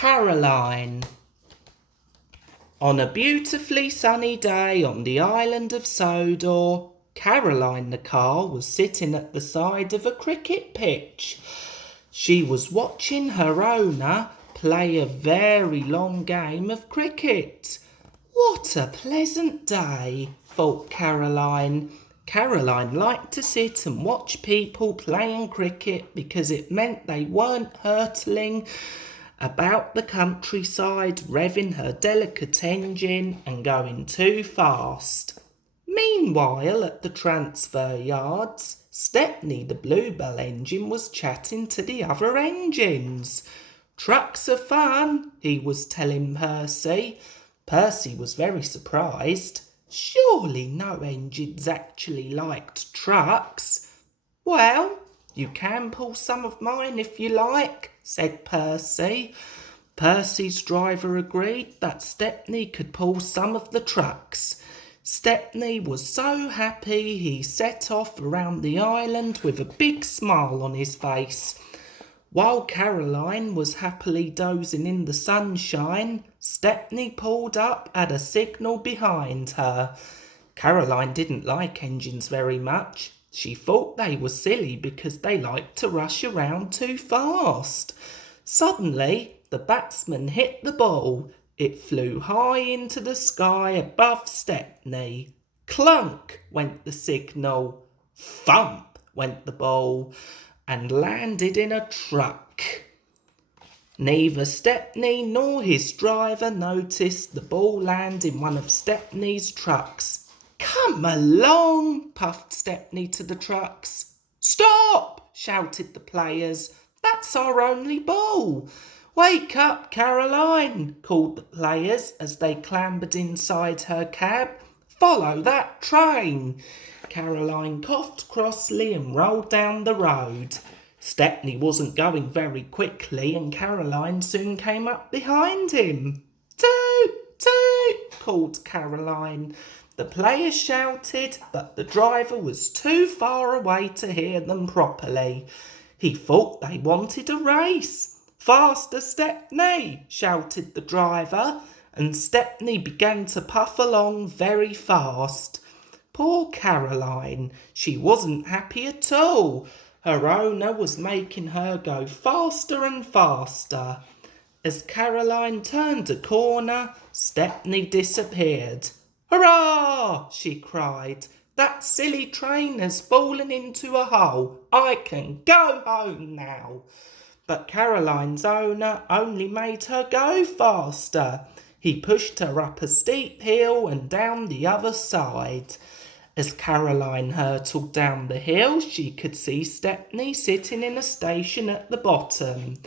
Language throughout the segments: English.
Caroline. On a beautifully sunny day on the island of Sodor, Caroline the car was sitting at the side of a cricket pitch. She was watching her owner play a very long game of cricket. What a pleasant day, thought Caroline. Caroline liked to sit and watch people playing cricket because it meant they weren't hurtling about the countryside, revving her delicate engine and going too fast. Meanwhile, at the transfer yards, Stepney the bluebell engine was chatting to the other engines. "Trucks are fun," he was telling Percy. Percy was very surprised. Surely no engines actually liked trucks. "Well, you can pull some of mine if you like," said Percy. Percy's driver agreed that Stepney could pull some of the trucks. Stepney was so happy he set off around the island with a big smile on his face. While Caroline was happily dozing in the sunshine, Stepney pulled up at a signal behind her. Caroline didn't like engines very much. She thought they were silly because they liked to rush around too fast. Suddenly, the batsman hit the ball. It flew high into the sky above Stepney. Clunk went the signal. Thump went the ball and landed in a truck. Neither Stepney nor his driver noticed the ball land in one of Stepney's trucks. "Come along," puffed Stepney to the trucks. "Stop!" shouted the players. "That's our only ball." "Wake up, Caroline," called the players as they clambered inside her cab. "Follow that train." Caroline coughed crossly and rolled down the road. Stepney wasn't going very quickly and Caroline soon came up behind him. "Toot, toot," called Caroline. The players shouted, but the driver was too far away to hear them properly. He thought they wanted a race. "Faster, Stepney," shouted the driver, and Stepney began to puff along very fast. Poor Caroline, she wasn't happy at all. Her owner was making her go faster and faster. As Caroline turned a corner, Stepney disappeared. "Hurrah!" she cried. "That silly train has fallen into a hole. I can go home now." But Caroline's owner only made her go faster. He pushed her up a steep hill and down the other side. As Caroline hurtled down the hill, she could see Stepney sitting in a station at the bottom.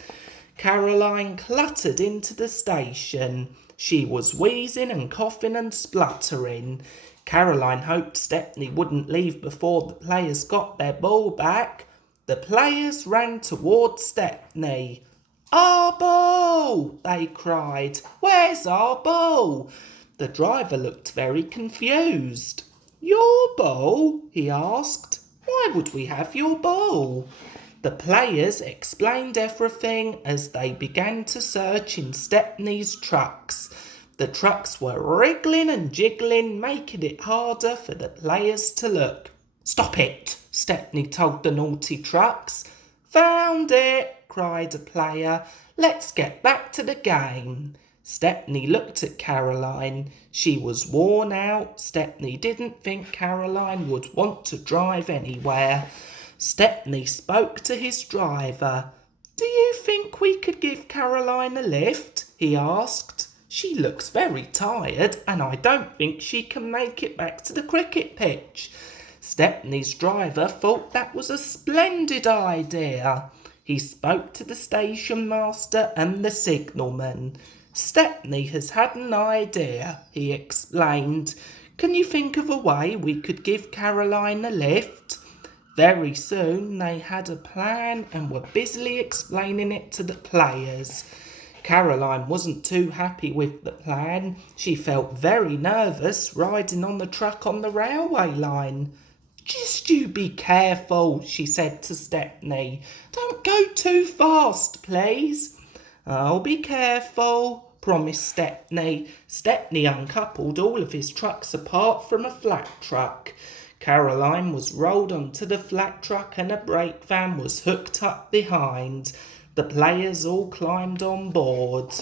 Caroline cluttered into the station. She was wheezing and coughing and spluttering. Caroline hoped Stepney wouldn't leave before the players got their ball back. The players ran towards Stepney. "Our ball!" they cried. "Where's our ball?" The driver looked very confused. "Your ball?" he asked. "Why would we have your ball?" The players explained everything as they began to search in Stepney's trucks. The trucks were wriggling and jiggling, making it harder for the players to look. "Stop it!" Stepney told the naughty trucks. "Found it!" cried a player. "Let's get back to the game." Stepney looked at Caroline. She was worn out. Stepney didn't think Caroline would want to drive anywhere. Stepney spoke to his driver. "Do you think we could give Caroline a lift?" he asked. "She looks very tired and I don't think she can make it back to the cricket pitch." Stepney's driver thought that was a splendid idea. He spoke to the station master and the signalman. "Stepney has had an idea," he explained. "Can you think of a way we could give Caroline a lift?" Very soon they had a plan and were busily explaining it to the players. Caroline wasn't too happy with the plan. She felt very nervous riding on the truck on the railway line. "Just you be careful," she said to Stepney. "Don't go too fast, please." "I'll be careful," promised Stepney. Stepney uncoupled all of his trucks apart from a flat truck. Caroline was rolled onto the flat truck and a brake van was hooked up behind. The players all climbed on board.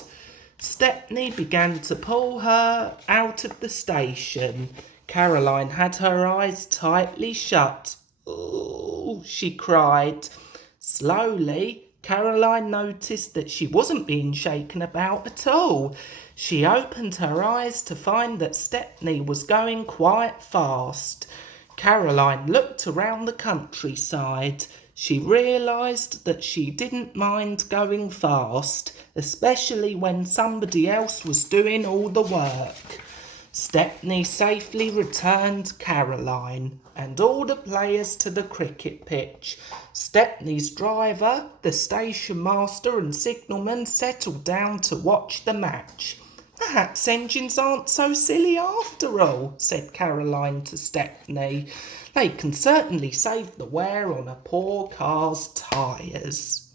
Stepney began to pull her out of the station. Caroline had her eyes tightly shut. "Oh," she cried. Slowly, Caroline noticed that she wasn't being shaken about at all. She opened her eyes to find that Stepney was going quite fast. Caroline looked around the countryside. She realised that she didn't mind going fast, especially when somebody else was doing all the work. Stepney safely returned Caroline and all the players to the cricket pitch. Stepney's driver, the station master and signalman settled down to watch the match. "Perhaps engines aren't so silly after all," said Caroline to Stepney. "They can certainly save the wear on a poor car's tyres."